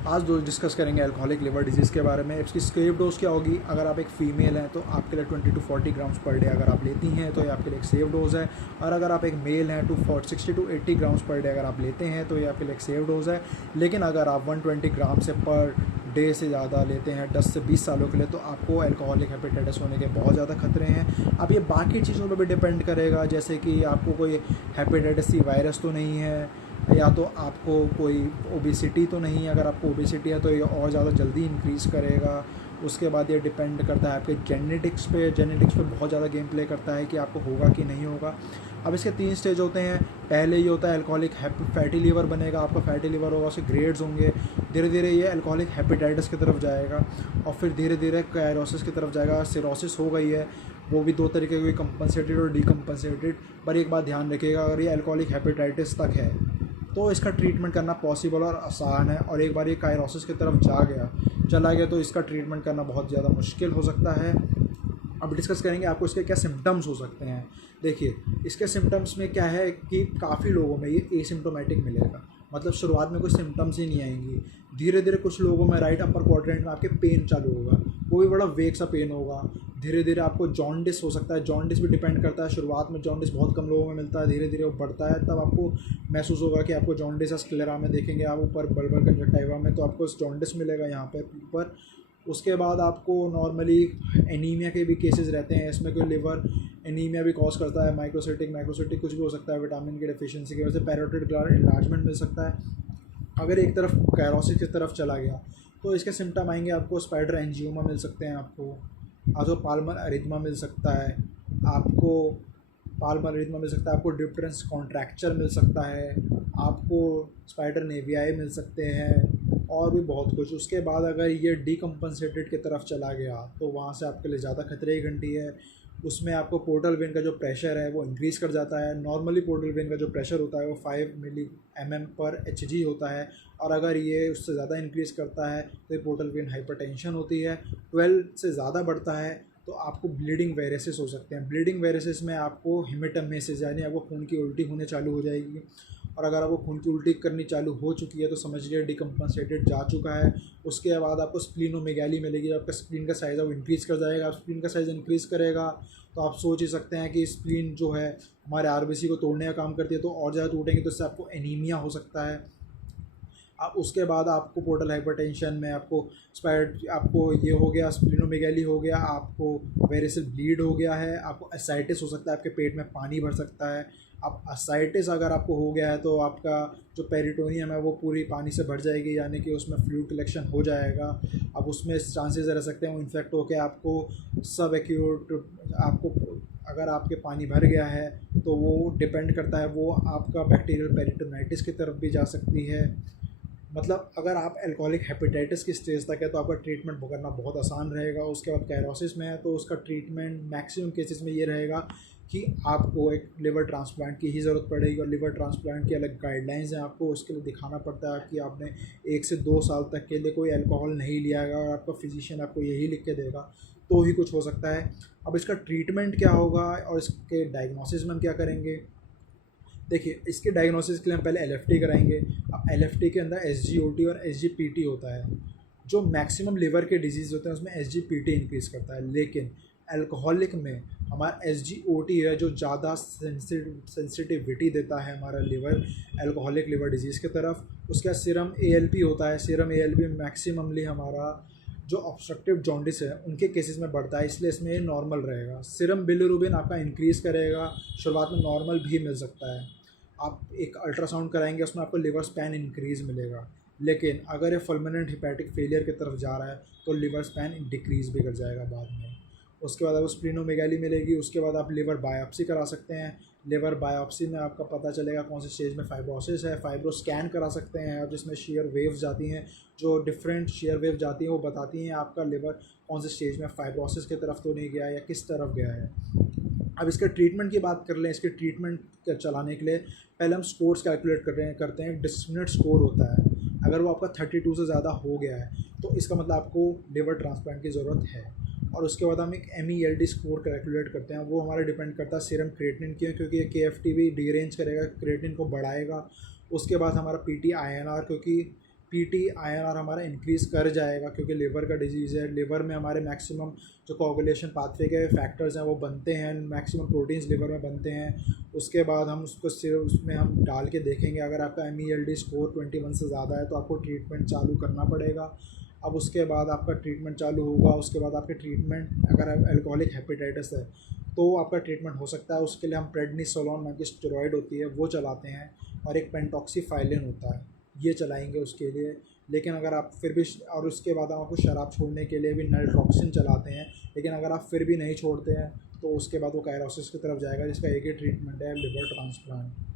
आज डिस्कस करेंगे alcoholic liver disease के बारे में। इसकी सेफ डोज क्या होगी? अगर आप एक फ़ीमेल हैं तो आपके लिए 20 to 40 ग्राम्स पर डे अगर आप लेती हैं तो ये आपके लिए एक सेफ डोज़ है। और अगर आप एक मेल हैं 60 to 80 ग्राम्स पर डे अगर आप लेते हैं तो ये आपके लिए एक सेफ डोज़ है। लेकिन अगर आप 120 ग्राम से पर डे से ज़्यादा लेते हैं 10 से 20 सालों के लिए तो आपको अल्कोहलिक हेपेटाइटिस होने के बहुत ज़्यादा खतरे हैं। अब ये बाकी चीज़ों पर भी डिपेंड करेगा, जैसे कि आपको कोई हेपेटाइटिस सी वायरस तो नहीं है, या तो आपको कोई ओबेसिटी तो नहीं है। अगर आपको ओबेसिटी है तो ये और ज़्यादा जल्दी इंक्रीज़ करेगा। उसके बाद ये डिपेंड करता है आपके जेनेटिक्स पे बहुत ज़्यादा गेम प्ले करता है कि आपको होगा कि नहीं होगा। अब इसके 3 स्टेज होते हैं। पहले ये होता है अल्कोहलिक फैटी लीवर बनेगा, आपका फैटी लीवर होगा, उसके ग्रेड्स होंगे। धीरे धीरे ये अल्कोहलिक हेपेटाइटिस की तरफ जाएगा और फिर धीरे धीरे कायरोसिस की तरफ जाएगा। सिरोसिस हो गई है, वो भी 2 तरीके की, कंपनसेटेड और डीकम्पनसेटेड। पर एक बात ध्यान रखिएगा, अगर ये अल्कोहलिक हेपेटाइटिस तक है तो इसका ट्रीटमेंट करना पॉसिबल और आसान है। और एक बार ये कायरोसिस की तरफ चला गया तो इसका ट्रीटमेंट करना बहुत ज़्यादा मुश्किल हो सकता है। अब डिस्कस करेंगे आपको इसके क्या सिम्टम्स हो सकते हैं। देखिए, इसके सिम्टम्स में क्या है कि काफ़ी लोगों में ये एसिम्प्टोमेटिक मिलेगा, मतलब शुरुआत में कोई सिम्टम्स ही नहीं आएंगी। धीरे धीरे कुछ लोगों में राइट अपर क्वाड्रेंट में आपके पेन चालू होगा, वो भी बड़ा वेग सा पेन होगा। धीरे धीरे आपको जॉन्डिस हो सकता है। जॉन्डिस भी डिपेंड करता है, शुरुआत में जॉन्डिस बहुत कम लोगों में मिलता है, धीरे धीरे वो बढ़ता है। तब आपको महसूस होगा कि आपको जॉन्डिस है। स्क्लेरा में देखेंगे आप ऊपर बल्बर कंजक्टिवा में, तो आपको जॉन्डिस मिलेगा यहाँ पे ऊपर। उसके बाद आपको नॉर्मली एनीमिया के भी केसेस रहते हैं। इसमें कोई लिवर एनीमिया भी कॉज करता है, माइक्रोसिटिक कुछ भी हो सकता है। विटामिन की डेफिशिएंसी की वजह से पैरोटिड ग्लैंड इन्लार्जमेंट मिल सकता है। अगर एक तरफ कायरोसिस की तरफ चला गया तो इसके सिम्टम आएंगे, आपको स्पाइडर एंजियोमा मिल सकते हैं, आपको पाल्मर अरिथमा मिल सकता है, आपको डिफरेंस कॉन्ट्रैक्चर मिल सकता है, आपको स्पाइडर नेवियाई मिल सकते हैं और भी बहुत कुछ। उसके बाद अगर ये डीकम्पनसेटेड की तरफ चला गया तो वहाँ से आपके लिए ज़्यादा खतरे की घंटी है। उसमें आपको पोर्टल वेन का जो प्रेशर है वो इंक्रीज़ कर जाता है। नॉर्मली पोर्टल वेन का जो प्रेशर होता है वो 5 मिली mm पर Hg होता है, और अगर ये उससे ज़्यादा इंक्रीज़ करता है तो ये पोर्टल वेन हाइपरटेंशन होती है। 12 से ज़्यादा बढ़ता है तो आपको ब्लीडिंग वेरेसिस हो सकते हैं। ब्लीडिंग वेरेसिस में आपको हेमेटमेसिस यानी आपको खून की उल्टी होने चालू हो जाएगी। और अगर आपको खून की उल्टी करनी चालू हो चुकी है तो समझिए डीकम्पनसेटेड जा चुका है। उसके बाद आपको स्प्लीनोमेगाली मिलेगी, आपका स्प्लीन का साइज़ है वो इंक्रीज़ कर जाएगा। आप स्प्लीन का साइज़ इंक्रीज़ करेगा तो आप सोच ही सकते हैं कि स्प्लीन जो है हमारे आरबीसी को तोड़ने का काम करती है, तो और ज़्यादा टूटेंगे तो इससे आपको एनीमिया हो सकता है। आप उसके बाद आपको पोर्टल हाइपरटेंशन में आपको ये हो गया, स्प्लीनोमेगाली हो गया, आपको वेरिसल ब्लीड हो गया है, आपको एसाइटिस हो सकता है, आपके पेट में पानी भर सकता है। अब एसाइटिस अगर आपको हो गया है तो आपका जो पेरिटोनियम है वो पूरी पानी से भर जाएगी, यानी कि उसमें फ्लूइड कलेक्शन हो जाएगा। अब उसमें चांसेस रह सकते हैं वो इन्फेक्ट होकर आपको सब एक्यूट आपको अगर आपके पानी भर गया है तो वो डिपेंड करता है, वो आपका बैक्टीरियल पेरिटोनाइटिस की तरफ भी जा सकती है। मतलब अगर आप अल्कोहलिक हेपेटाइटिस की स्टेज तक है तो आपका ट्रीटमेंट करना बहुत आसान रहेगा। उसके बाद कायरोसिस में है तो उसका ट्रीटमेंट मैक्सिमम केसेस में ये रहेगा कि आपको एक लिवर ट्रांसप्लांट की ही ज़रूरत पड़ेगी, और लिवर ट्रांसप्लांट की अलग गाइडलाइंस हैं। आपको उसके लिए दिखाना पड़ता है कि आपने 1 से 2 साल तक के लिए कोई अल्कोहल नहीं लिया है, और आपका फिजिशियन आपको यही लिख के देगा तो ही कुछ हो सकता है। अब इसका ट्रीटमेंट क्या होगा और इसके डायग्नोसिस में हम क्या करेंगे? देखिए, इसके डायग्नोसिस के लिए हम पहले एलएफटी कराएंगे। अब एलएफटी के अंदर एसजीओटी और एसजीपीटी होता है। जो मैक्सिमम लिवर के डिजीज़ होते हैं उसमें एसजीपीटी इंक्रीज़ करता है, लेकिन अल्कोहलिक में हमारा एसजीओटी है जो ज़्यादा सेंसिटिविटी देता है हमारा लिवर अल्कोहलिक लिवर डिजीज़ की तरफ। उसके बाद सीरम एएलपी होता है। सीरम एएलपी मैक्सिममली हमारा जो ऑब्स्ट्रक्टिव जॉन्डिस है उनके केसेस में बढ़ता है, इसलिए इसमें ये नॉर्मल रहेगा। सीरम बिलिरुबिन आपका इंक्रीज़ करेगा, शुरुआत में नॉर्मल भी मिल सकता है। आप एक अल्ट्रासाउंड कराएंगे उसमें आपको लिवर स्पैन इंक्रीज़ मिलेगा, लेकिन अगर ये फुलमिनेंट हिपैटिक फेलियर की तरफ जा रहा है तो लिवर स्पैन डिक्रीज़ भी कर जाएगा बाद में। उसके बाद आपको स्प्लीनोमेगाली मिलेगी। उसके बाद आप लिवर बायोप्सी करा सकते हैं। लिवर बायोप्सी में आपका पता चलेगा कौन से स्टेज में फाइब्रोसिस है। फाइब्रो स्कैन करा सकते हैं, और जिसमें शेयर वेव्स जाती हैं, जो डिफरेंट शेयर वेव जाती हैं वो बताती हैं आपका लिवर कौन से स्टेज में फाइब्रोसिस की तरफ तो नहीं गया है या किस तरफ गया है। अब इसके ट्रीटमेंट की बात कर लें। इसके ट्रीटमेंट चलाने के लिए पहले हम स्कोर्स कैलकुलेट करते हैं। डिस्क्रिमिनेंट स्कोर होता है, अगर वो आपका 32 से ज़्यादा हो गया है तो इसका मतलब आपको लिवर ट्रांसप्लांट की ज़रूरत है। और उसके बाद हम एक MELD स्कोर कैलकुलेट करते हैं, वो हमारा डिपेंड करता है सीरम क्रिएटिनिन की, क्योंकि ये KFT भी डीरेंज करेगा, क्रिएटिनिन को बढ़ाएगा। उसके बाद हमारा PT INR, क्योंकि पीटी आईएनआर हमारा इंक्रीज़ कर जाएगा, क्योंकि लिवर का डिजीज़ है। लिवर में हमारे मैक्सिमम जो कोगुलेशन पाथवे के फैक्टर्स हैं वो बनते हैं, मैक्सिमम प्रोटीन्स लिवर में बनते हैं। उसके बाद हम उसको सिर्फ उसमें हम डाल के देखेंगे, अगर आपका MELD स्कोर 21 से ज़्यादा है तो आपको ट्रीटमेंट चालू करना पड़ेगा। अब उसके बाद आपका ट्रीटमेंट चालू होगा, उसके बाद आपके ट्रीटमेंट, अगर अल्कोहलिक हेपेटाइटिस है तो आपका ट्रीटमेंट हो सकता है। उसके लिए हम प्रेडनिसोलोन नाम की स्टेरॉइड होती है वो चलाते हैं, और एक पेंटॉक्सीफाइलिन होता है, ये चलाएंगे उसके लिए। लेकिन अगर आप फिर भी, और उसके बाद हम आपको शराब छोड़ने के लिए भी नलट्रॉक्सिन चलाते हैं। लेकिन अगर आप फिर भी नहीं छोड़ते हैं तो उसके बाद वो कायरोसिस की तरफ जाएगा, जिसका एक ही ट्रीटमेंट है, लिवर ट्रांसप्लांट।